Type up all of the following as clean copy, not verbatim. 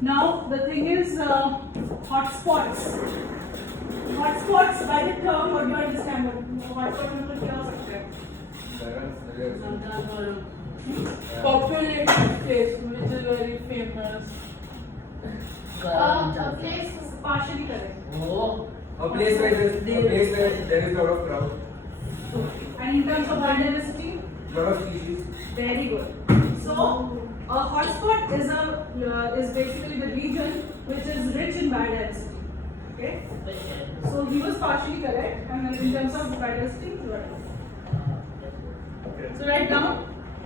Now the thing is hotspots. Hotspots by the term, what do you understand? Hotspot मतलब क्या हो सकता है? Populated place which is very famous. A place partially correct. A place where there is a lot of crowd. And in terms of biodiversity, Lot of species. very good. So a hotspot is basically the region which is rich in biodiversity. Okay. So he was partially correct, and then in terms of biodiversity, you are correct. So write down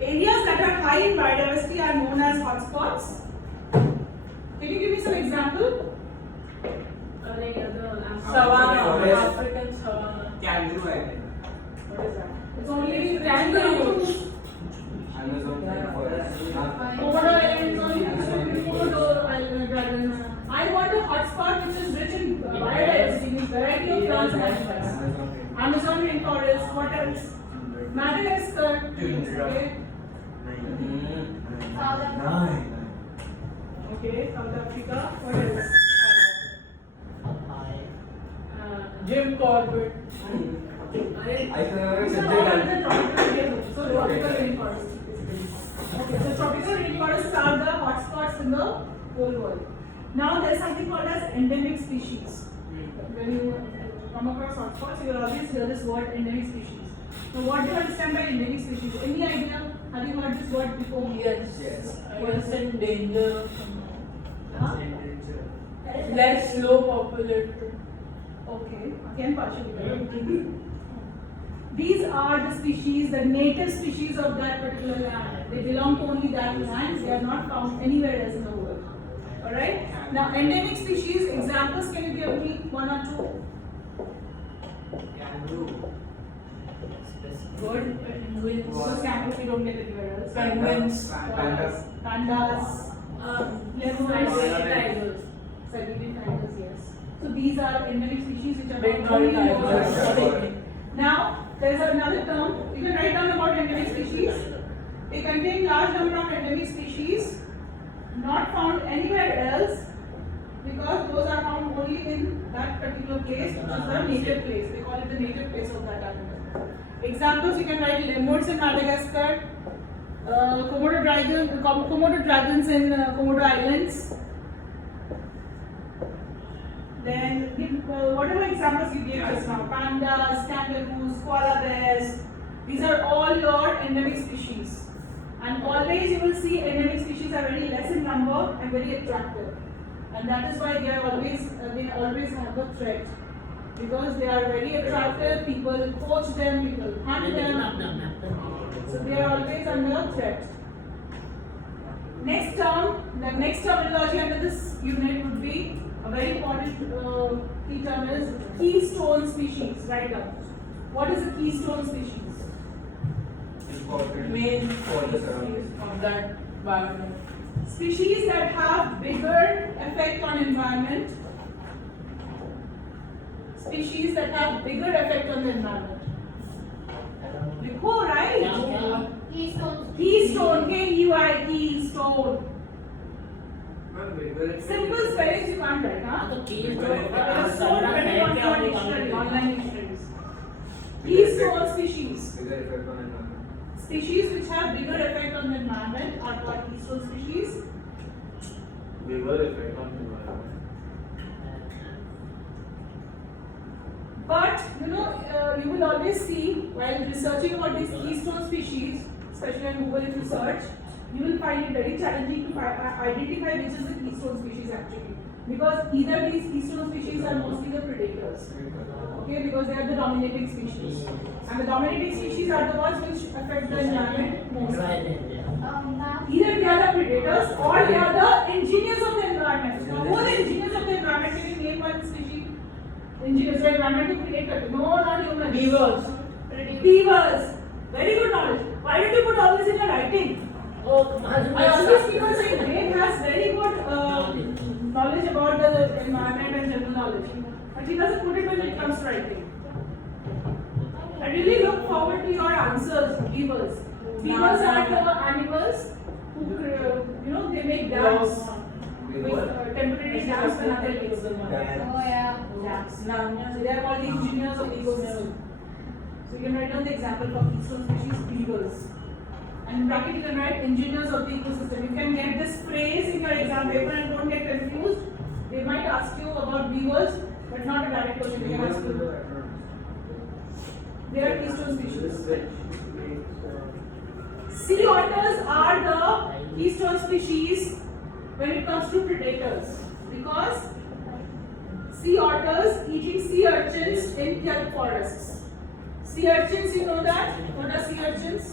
areas that are high in biodiversity are known as hotspots. Can you give me some example? Savannah, African savanna. Kangaroo Island. What is that? It's only kangaroos. Amazon rainforest. Komodo Island is only Komodo Island dragons. I want a hotspot which is rich in biodiversity, with variety of plants and animals. Amazon rainforest. What else? Madagascar. Okay. Okay. South Africa. What else? Jim Corbett. I can never These are all under tropical areas. So tropical rainforests. Okay, so tropical rainforests are the hotspots in the whole world. Now there is something called as endemic species. When you come across hotspots, you will always hear this word endemic species. So what do you understand by endemic species? Any idea? Have you heard this word before? Yes. Yes. I was in danger. Huh? Less low populated. Okay, again partially. These are the species, the native species of that particular land. They belong to only that land. They are not found anywhere else in the world. Alright? Now, endemic species, examples, can you give me one or two? Good. Penguins. So, kangaroos we don't get anywhere else. Penguins. Pandas. Pandas. Siberian Tigers. Siberian tigers, yes. So, these are endemic species which are Bengal found only in the tigers. world. Now, there is another term. You can write down about endemic species. They contain large number of endemic species not found anywhere else because those are found only in that particular place, which is the native place. They call it the native place of that animal. Examples, you can write lemurs in Madagascar, Komodo dragons in Komodo Islands. Then, whatever examples you gave just now, pandas, kangaroos, koala bears, these are all your endemic species. And always you will see endemic species are very less in number and very attractive. And that is why they always have a threat. Because they are very attractive, people poach them, people hunt them. So they are always under threat. Next term, the next terminology under this unit would be a very important key term is keystone species. Write down. What is a keystone species? Main For the surroundings. of that biome. Species that have bigger effect on environment. Species that have bigger effect on the environment. Likho, right? Keystone, K-E-Y, keystone. Simple spellings you can't write, huh? It is so dependent on your dictionary, online dictionaries. Keystone species. Bigger effect on environment. Species which have bigger effect on the environment are called keystone species. Bigger effect on environment. But you will always see while researching about these keystone species, especially on Google if you search, you will find it very challenging to identify which is the keystone species actually. Because either these keystone species are mostly the predators. Okay, because they are the dominating species. And the dominating species are the ones which affect the environment most. Either they are the predators or they are the engineers of the environment. Now, who are the engineers of the environment? Can you name one species? Engineers of the environment to create it. No, not humans. Beavers. Beavers. Very good knowledge. Why did you put all this in your writing? I always keep on saying Dave has very good knowledge about the environment and general knowledge. But he doesn't put it when it comes to writing. I really look forward to your answers, beavers. Beavers are the animals who, they make dams. with temporary dams बनाते हैं लोग। Oh yeah. Dams. So they are called the engineers of the ecosystem. So you can write down the example for keystone species, beavers. And in bracket you can write engineers of the ecosystem. You can get this phrase in your exam paper and don't get confused. They might ask you about beavers, but not a direct question. They can ask you. They are keystone species. Sea otters are the keystone species when it comes to predators, because sea otters eating sea urchins in kelp forests. Sea urchins, you know that? What are sea urchins?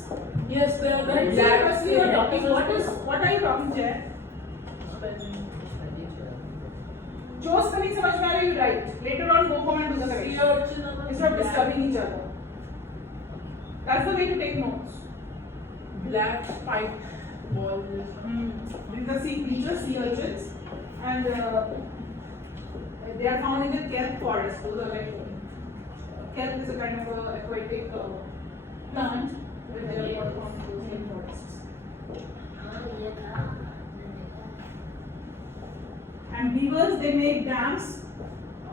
Yes, they are the Let's see, black. firstly you are talking. What are you talking, Jay? जो spelling समझ में आ रहा है, you write. Later on, go home and do the Sea correction. urchin are the Instead of black- disturbing each other. That's the way to take notes. Black spiked ball. These are sea creatures, sea urchins, and they are found in the kelp forest. Those are like kelp is a kind of aquatic plant where they are found in those kelp forests. And beavers, they make dams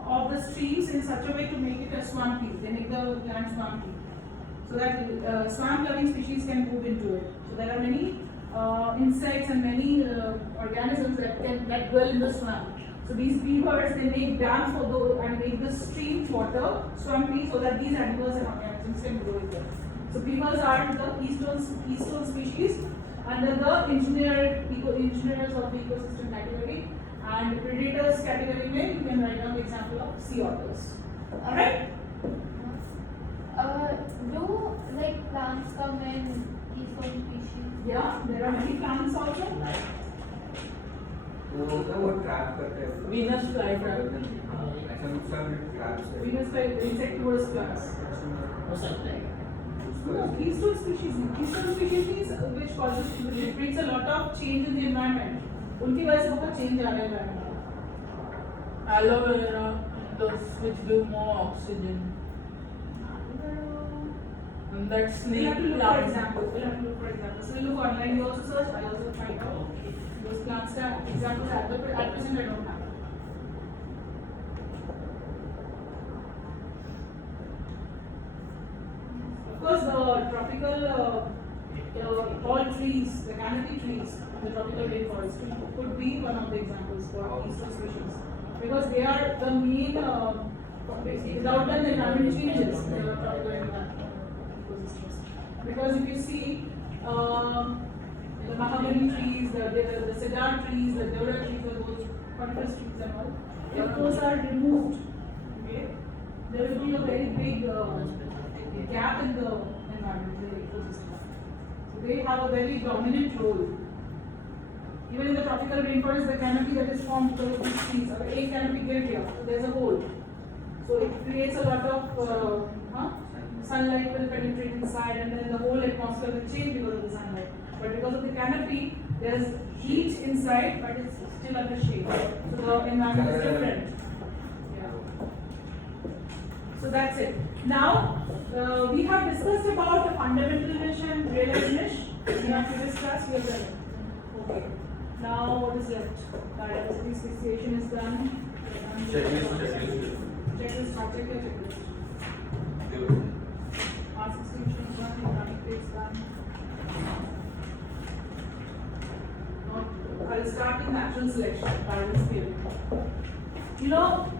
of the streams in such a way to make it a swampy. They make the land swampy, so that swamp-loving species can move into it. So there are many insects and many organisms that dwell in the swamp. So these beavers, they make dams for those and make the stream water swampy, so that these animals and organisms can grow in there. So beavers are the keystone species under the engineers of the ecosystem category, and predators category में you can write down the example of sea otters. Alright? Do like plants come in keystone species? Yeah, there are many plants also. वो trap करते हैं Venus flytrap. ऐसा नुकसान trap से Venus like insectivorous plants. No, keystone species. Keystone species means which causes, which brings a lot of change in the environment. उनकी वजह से बहुत change आ रहा है environment में. Aloe vera, those which give more oxygen. And that We'll snake have to look for plant. example. So we'll look online. You also search. I also find out. Those plants are examples at present I don't have. Of course, the tropical tall trees, the canopy trees, the tropical rainforest could be one of the examples for keystone species, because they are the main. Without them, the environment changes. The tropical ecosystems. Because if you see the mahogany trees, the cedar trees, the deodar trees, those coniferous trees and all, if those are removed, okay, there will be a very big gap in the environment, the ecosystem. So they have a very dominant role. Even in the tropical rainforest, the canopy that is formed because of these trees, or a canopy गिर गया, so there's a hole. So it creates a lot of sunlight will penetrate inside, and then the whole atmosphere will change because of the sunlight. But because of the canopy, there's heat inside, but it's still under shade. So the environment is different. Yeah. So that's it. Now, we have discussed about the fundamental niche and realized niche in our previous class. We have done it. Okay. Now, what is left? Biodiversity speciation is done. Checklist. Checklist, check your checklist. Mass extinction is done, economic phase done. Now, I'll start with natural selection, biodiversity. You know,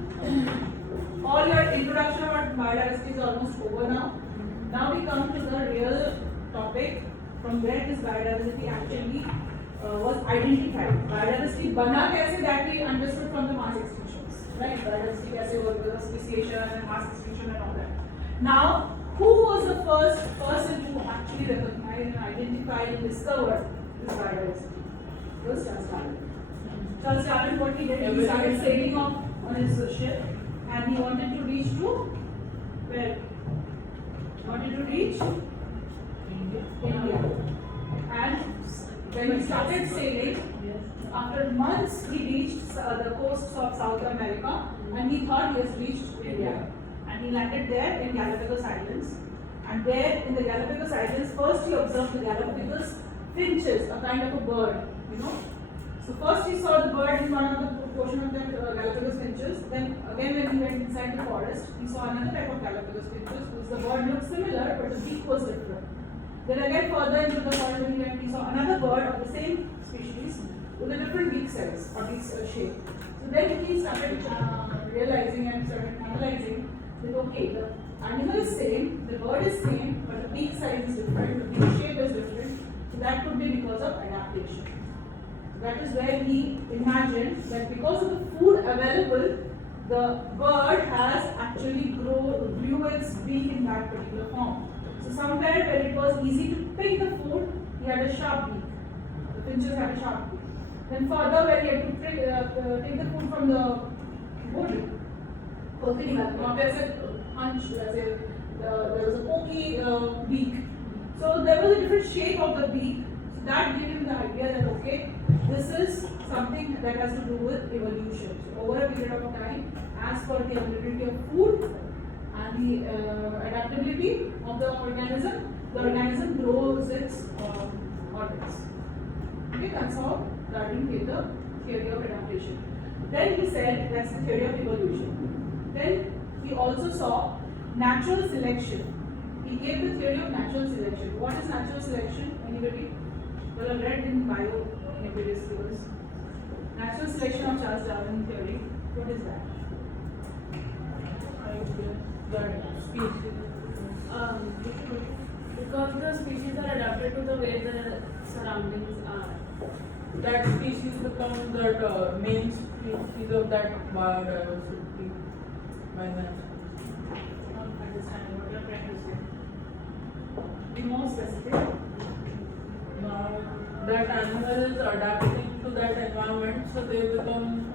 all your introduction about biodiversity is almost over now. Now we come to the real topic, from where this biodiversity actually was identified. Biodiversity bana kaise, that we understood from the mass extinctions, right? Biodiversity kaise was because of speciation and mass extinction and all that. Now, who was the first person to actually recognize and identify and discover this biodiversity? It was Charles Darwin. Charles Darwin, what he did, he started sailing off on his ship, and he wanted to reach to where? He wanted to reach India. And when he started sailing, after months he reached the coasts of South America, and he thought he has reached India. And he landed there in Galapagos Islands. And there in the Galapagos Islands, first he observed the Galapagos finches, a kind of a bird, you know. So first he saw the bird in one of the portion of that Galapagos finches. Then again when he went inside the forest, he saw another type of Galapagos finches, which the bird looked similar, but the beak was different. Then again further into the forest when he went, he saw another bird of the same species with a different beak size or beak shape. So then he started realizing and started analyzing that okay, the animal is same, the bird is same, but the beak size is different, the beak shape is different. So that could be because of adaptation. That is where he imagined that because of the food available, the bird has actually grew its beak in that particular form. So somewhere where it was easy to pick the food, he had a sharp beak. The finches had a sharp beak. Then further where he had to take the food from the wood, now there's a hunch, there was a pokey beak. So there was a different shape of the beak. So that gave him the idea that okay, this is something that has to do with evolution. So over a period of time, as per the availability of food and the adaptability of the organism grows its organs. Okay, that's how Darwin gave the theory of adaptation. Then he said that's the theory of evolution. Then he also saw natural selection. He gave the theory of natural selection. What is natural selection? Anybody? Well, I've read in bio in previous years. Natural selection of Charles Darwin theory. What is that? I guess that species. Because the species are adapted to the way the surroundings are. That species becomes that main species of that biodiversity by that. Not understanding what you're trying to say. Be more specific. Now that animal is adapting to that environment, so they become